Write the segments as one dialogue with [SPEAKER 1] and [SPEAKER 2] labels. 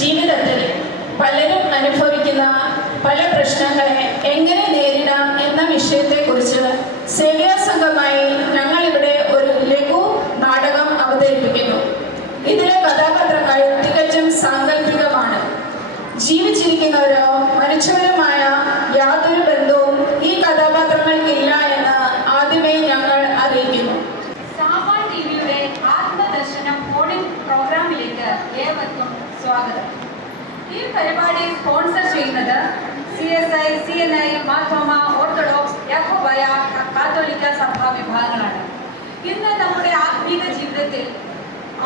[SPEAKER 1] ജീവിതത്തിൽ പലരും അനുഭവിക്കുന്ന പല പ്രശ്നങ്ങളെ എങ്ങനെ നേരിടാം എന്ന വിഷയത്തെക്കുറിച്ച് സേവ്യ സംഘമായി ഞങ്ങൾ ഇവിടെ ഒരു ലഘു നാടകം അവതരിപ്പിക്കുന്നു. ഇതിലെ കഥാപാത്രങ്ങൾ തികച്ചും സാങ്കല്പികമാണ്. ജീവിച്ചിരിക്കുന്നവരോ മരിച്ചവരുമായ യാതൊരു
[SPEAKER 2] പരിപാടി സ്പോൺസർ ചെയ്യുന്നത് C S I C N I മാധ്യമ ഓർത്തഡോക്സ് യാക്കോബായ കാത്തോലിക്ക സഭ വിഭാഗങ്ങളാണ്. ഇന്ന് നമ്മുടെ ആത്മീക ജീവിതത്തിൽ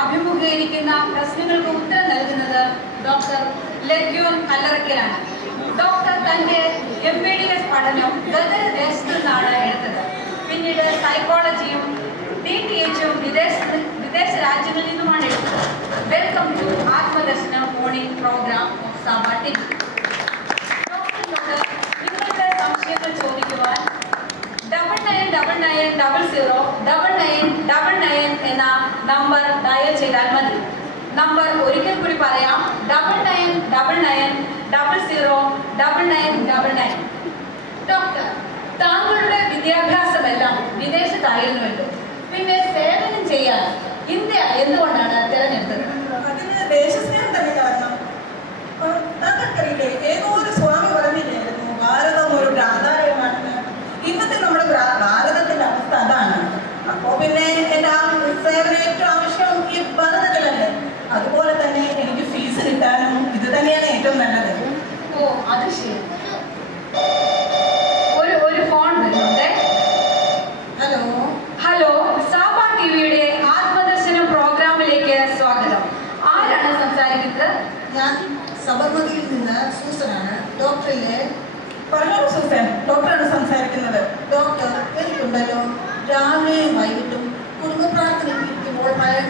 [SPEAKER 2] അഭിമുഖീകരിക്കുന്ന പ്രശ്നങ്ങൾക്ക് ഉത്തരം നൽകുന്നത് ഡോക്ടർ ലഗ്യോൻ കല്ലറക്കലാണ് ഡോക്ടർ തന്റെ എം ബി ഡി എസ് പഠനം ഗദർ നിന്നാണ് എടുത്തത്. പിന്നീട് സൈക്കോളജിയും ഡി ടി എച്ചും വിദേശ വിദേശ രാജ്യങ്ങളിൽ നിന്നുമാണ് എടുത്തത്. Welcome to Aathmadarshana morning program സബാട്ടിൻ ഡോക്ടറിനോട് നിങ്ങൾക്ക് സംശയങ്ങൾ ചോദിക്കുവാൻ ഡബിൾ എന്ന നമ്പർ ഡയൽ ചെയ്താൽ മതി. നമ്പർ ഒരിക്കൽ കൂടി പറയാം. Double nine double nine double zero double nine double താങ്കളുടെ വിദ്യാഭ്യാസമെല്ലാം വിദേശത്തായിരുന്നുവല്ലോ പിന്നെ സേവനം ചെയ്യാൻ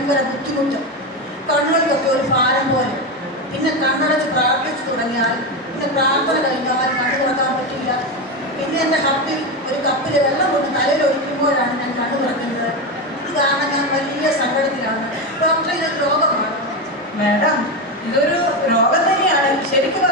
[SPEAKER 3] ഭയങ്കര ബുദ്ധിമുട്ട്. കണ്ണുകൾക്കൊക്കെ ഒരു ഭാരം പോലെ. പിന്നെ കണ്ണടച്ച് പ്രാർത്ഥിച്ചു തുടങ്ങിയാൽ പിന്നെ പ്രാർത്ഥന കഴിഞ്ഞാൽ കണ്ണു തുറക്കാൻ പറ്റില്ല പിന്നെ എന്റെ കപ്പിൽ ഒരു കപ്പിൽ വെള്ളം കൊണ്ട് തലയിൽ ഒഴിക്കുമ്പോഴാണ് ഞാൻ കണ്ണു തുറക്കുന്നത്. ഇത് കാരണം ഞാൻ വലിയ സങ്കടത്തിലാണ്. ഡോക്ടർ ഇതൊരു രോഗമാണ്?
[SPEAKER 4] മാഡം ഇതൊരു രോഗം തന്നെയാണ്. ശരിക്കും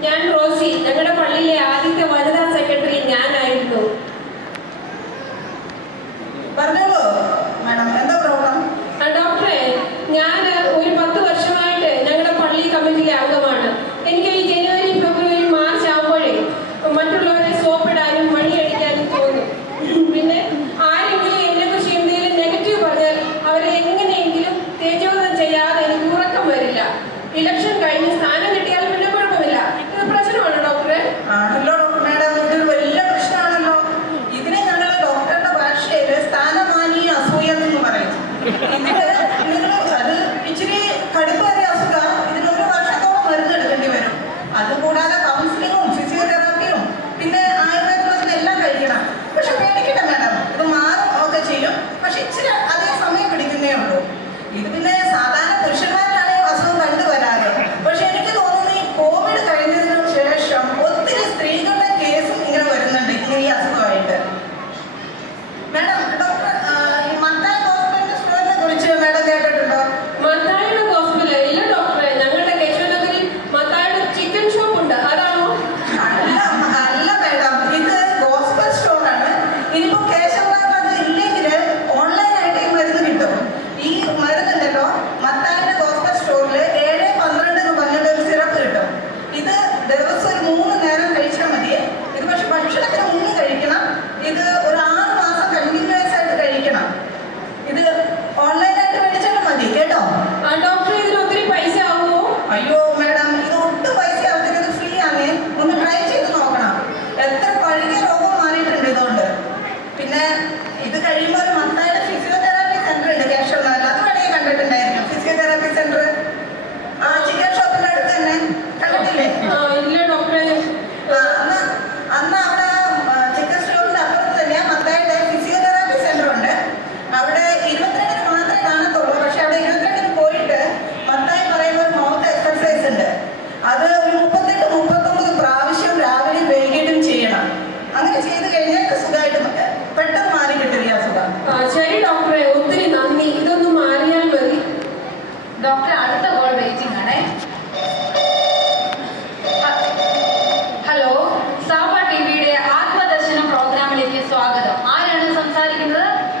[SPEAKER 3] ഞാൻ
[SPEAKER 4] റോസി ഞങ്ങളുടെ
[SPEAKER 5] പള്ളിയിലെ ആദ്യത്തെ
[SPEAKER 4] വനിതാ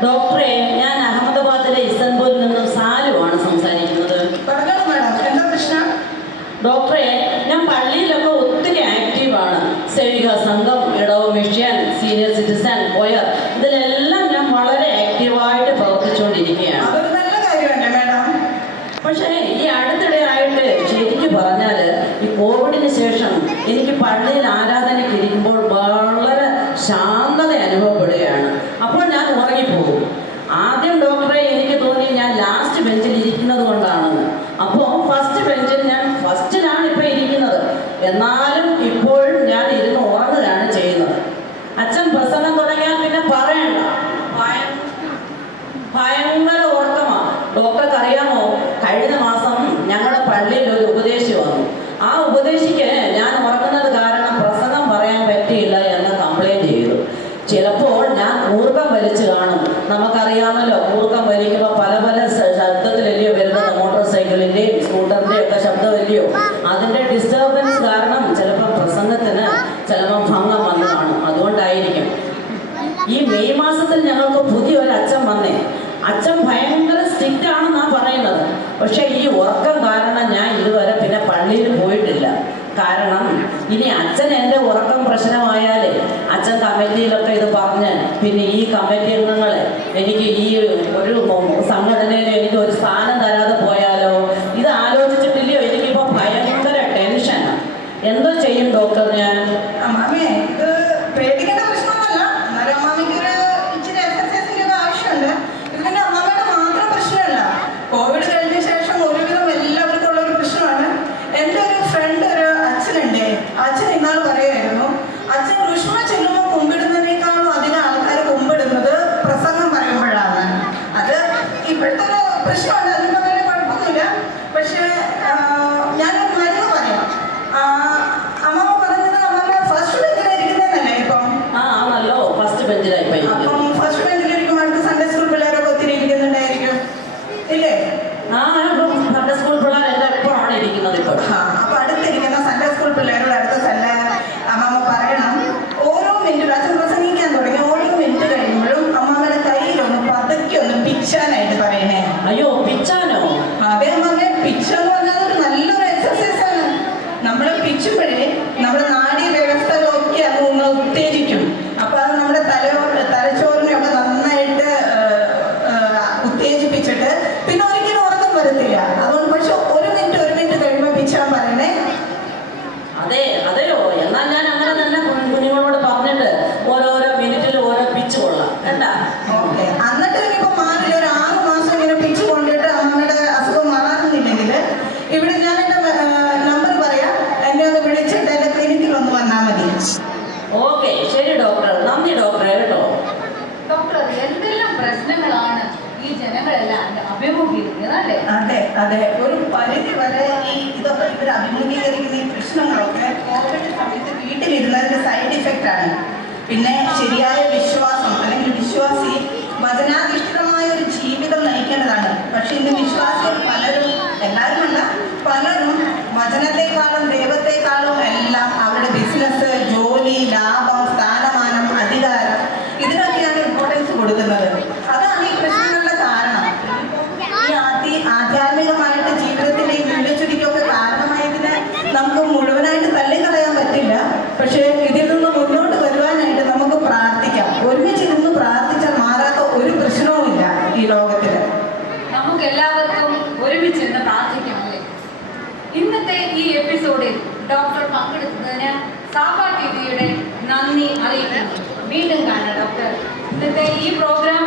[SPEAKER 4] ഡോക്ടറെ
[SPEAKER 6] ഞാൻ അഹമ്മദാബാദിലെ ഇസ്തൻബൂലിൽ നിന്നും സാലുവാണ് സംസാരിക്കുന്നത്. ഡോക്ടറെ ഞാൻ പള്ളിയിലൊക്കെ ഒത്തിരി ആക്റ്റീവാണ് സേവിക സംഘം ഇടവ് മിഷ്യൻ സീനിയർ സിറ്റിസൺ പോയർ ഇതിലെല്ലാം ഞാൻ വളരെ ആക്റ്റീവായിട്ട് പ്രവർത്തിച്ചുകൊണ്ടിരിക്കുകയാണ്. പക്ഷേ ഈ അടുത്തിടെയായിട്ട് ശരിക്കും പറഞ്ഞാൽ ഈ കോവിഡിന് ശേഷം എനിക്ക് പള്ളിയിൽ ആരാധനയ്ക്ക് ഇരിക്കുമ്പോൾ കഴിഞ്ഞ മാസം ഞങ്ങളുടെ പള്ളിയിൽ ഒരു ഉപദേശി വന്നു. ആ ഉപദേശിക്ക് ഞാൻ ഉറങ്ങുന്നത് കാരണം പ്രസംഗം പറയാൻ പറ്റിയില്ല എന്ന് കംപ്ലൈന്റ് ചെയ്തു. ചിലപ്പോൾ ഞാൻ ഊർഗം വലിച്ചു കാണും. നമുക്കറിയാമല്ലോ ഊർഗം വലിക്കുമ്പോൾ പല പല ശബ്ദത്തിലല്ലയോ വരുന്നത്? മോട്ടോർ സൈക്കിളിന്റെയും സ്കൂട്ടറിന്റെയും ഒക്കെ ശബ്ദമല്ലയോ? കമ്മിറ്റിയിലൊക്കെ ഇത് പറഞ്ഞ് പിന്നെ ഈ കമ്മിറ്റി അംഗങ്ങളെ എനിക്ക് ഈ
[SPEAKER 5] അദ്ദേഹം പറഞ്ഞ പിച്ച് എന്ന് പറഞ്ഞാൽ നല്ലൊരു എക്സസൈസ് ആണ്.
[SPEAKER 4] നമ്മളെ പിച്ചും അതെ ഒരു പരിധി വരെ ഈ വീട്ടിലിരുന്നതിന്റെ സൈഡ് ഇഫക്റ്റ് ആണ്. പിന്നെ ശരിയായ വിശ്വാസം അല്ലെങ്കിൽ വിശ്വാസി വചനാധിഷ്ഠിതമായ ഒരു ജീവിതം നയിക്കേണ്ടതാണ്. പക്ഷെ ഇന്ന് വിശ്വാസികൾ പലരും എല്ലാവരുമല്ല പലരും വചനത്തെക്കാളും ദൈവത്തെക്കാളും നമുക്ക്
[SPEAKER 2] എല്ലാവർക്കും ഒരുമിച്ചിരുന്ന് പ്രാർത്ഥിക്കാമല്ലേ ഇന്നത്തെ ഈ എപ്പിസോഡിൽ ഡോക്ടർ പങ്കെടുത്തതിന് ടി വിയുടെ നന്ദി അറിയിക്കുന്നു. വീണ്ടും കാണാം ഡോക്ടർ ഇന്നത്തെ ഈ പ്രോഗ്രാം